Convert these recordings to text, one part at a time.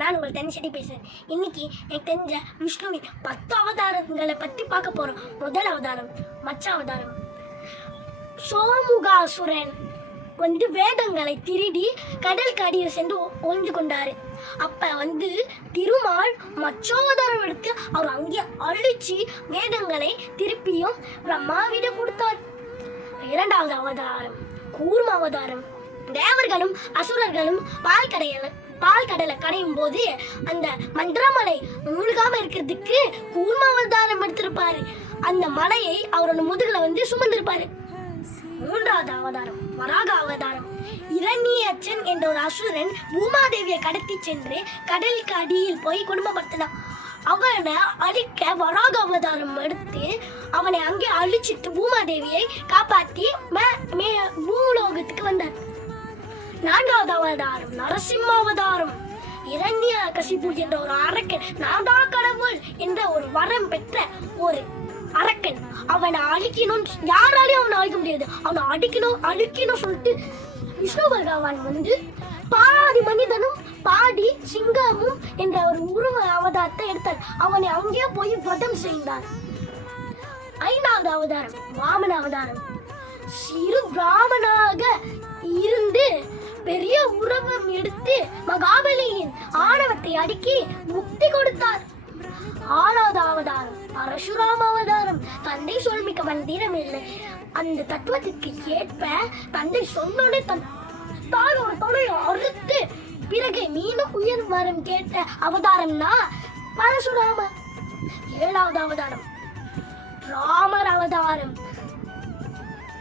நான் உங்கள் தென்செடி பேசுகிறேன். இன்னைக்கு எனக்கு தெரிஞ்ச விஷ்ணுவின் 10 அவதாரங்களை பற்றி பார்க்க போகிறோம். முதல் அவதாரம் மச்ச அவதாரம். சோமுகாசுரன் வேதங்களை திருடி கடல் கடியில் சென்று ஒழிந்து கொண்டாரு. அப்ப திருமால் மச்சாவதாரம் எடுத்து அவர் அங்கே அழிச்சு வேதங்களை திருப்பியும் பிரம்மாவிடம் கொடுத்தார். இரண்டாவது அவதாரம் கூர்ம அவதாரம். தேவர்களும் அசுரர்களும் பால் கடலை கடையும் போது அந்த மந்திரமலை மூழ்காம இருக்கிறதுக்கு கூர்ம அவதாரம் எடுத்திருப்பாரு. அந்த மலையை அவரோட முதுகுல சுமந்திருப்பாரு. மூன்றாவது அவதாரம் வராக அவதாரம். இரணியச்சன் என்ற ஒரு அசுரன் பூமாதேவியை கடத்தி சென்று கடலுக்கு அடியில் போய் குடும்பப்படுத்தினான். அவனை அழிக்க வராக அவதாரம் எடுத்து அவனை அங்கே அழிச்சிட்டு பூமாதேவியை காப்பாற்றி பூலோகத்துக்கு வந்தார். நான்காவது அவதாரம் நரசிம்ம அவதாரம். இரண்ய கசிபு என்ற ஒரு அரக்கன், நான் தான் கடவுள் என்ற ஒரு வரம் பெற்ற ஒரு அரக்கன், அவனை அழிக்கணும், யாராலையும் அவனை அழிக்க முடியாது, அவனை அழிக்கணும் சொல்லிட்டு விஷ்ணு பகவான் பாதி மனிதனும் பாதி சிங்கமும் என்ற ஒரு உருவ அவதாரத்தை எடுத்தார். அவனை அங்கே போய் வதம் செய்தார். ஐந்தாவது அவதாரம் வாமன அவதாரம். சிறு பிராமணாக இருந்து பெரிய உருவம் எடுத்து மகாபலியின் ஆணவத்தை அடுக்கி முக்தி கொடுத்தார். ஆறாவது அவதாரம் பரசுராம அவதாரம். தந்தை சொல்மிக்க மந்திரம் இல்லை, அந்த தத்துவத்திற்கு ஏற்ப தந்தை சொன்னோட தாயோட தொலையை அறுத்து பிறகு மீண்டும் உயர் வரம் கேட்ட அவதாரம்னா பரசுராமர். ஏழாவது அவதாரம் ராமர் அவதாரம்.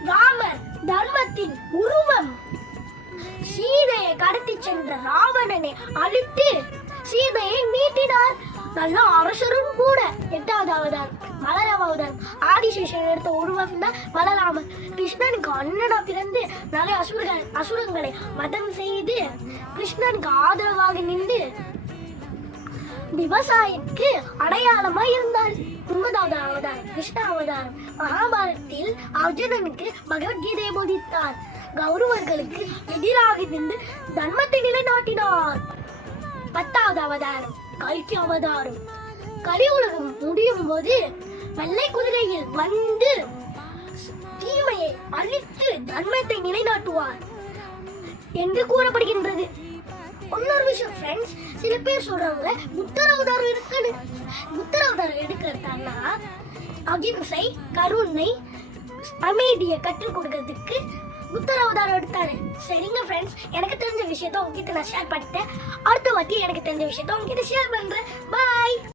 ராமர் தர்மத்தின் உருவம். சீதையை கடத்தி சென்ற ராவணனை அழித்து சீதையை மீட்டினார். நல்ல அரசரும் கூட. எட்டாவது அவதாரம் பலராம அவதாரம். ஆதிசேஷன் எடுத்த உருவம் தான் பலராமர். கிருஷ்ணனுக்கு அண்ணனா பிறந்து நிறைய அசுரங்களை வதம் செய்து கிருஷ்ணனுக்கு ஆதரவாக நின்று விவசாயிக்கு அடையாளமா இருந்தார். 9வது அவதாரம் கிருஷ்ண அவதாரம். மகாபாரதத்தில் அர்ஜுனனுக்கு பகவத்கீதையை போதித்தார். கௌரவர்களுக்கு எதிராக நின்று தர்மத்தை நிலைநாட்டினார். 10வது அவதாரம் கல்கி அவதாரம். கலியுலகம் முடியும் போது வெள்ளை குதிரையில் தீமையை அழித்து தர்மத்தை நிலைநாட்டுவார் என்று கூறப்படுகின்றது. இன்னொரு விஷயம் ஃப்ரெண்ட்ஸ், சில பேர் சொல்றாங்க புத்தர் அவதாரம் இருக்குன்னு. புத்தர் அவதாரம் எடுக்கிறதுனா அகிம்சை, கருணை, அமைதியை கற்றுக் கொடுக்கறதுக்கு புத்தர் அவதாரம் எடுத்தாரு. சரிங்க ஃப்ரெண்ட்ஸ், எனக்கு தெரிஞ்ச விஷயத்த உங்ககிட்ட நான் ஷேர் பண்ணிட்டேன். அடுத்த வாட்டி எனக்கு தெரிஞ்ச விஷயத்த உங்ககிட்ட ஷேர் பண்றேன்.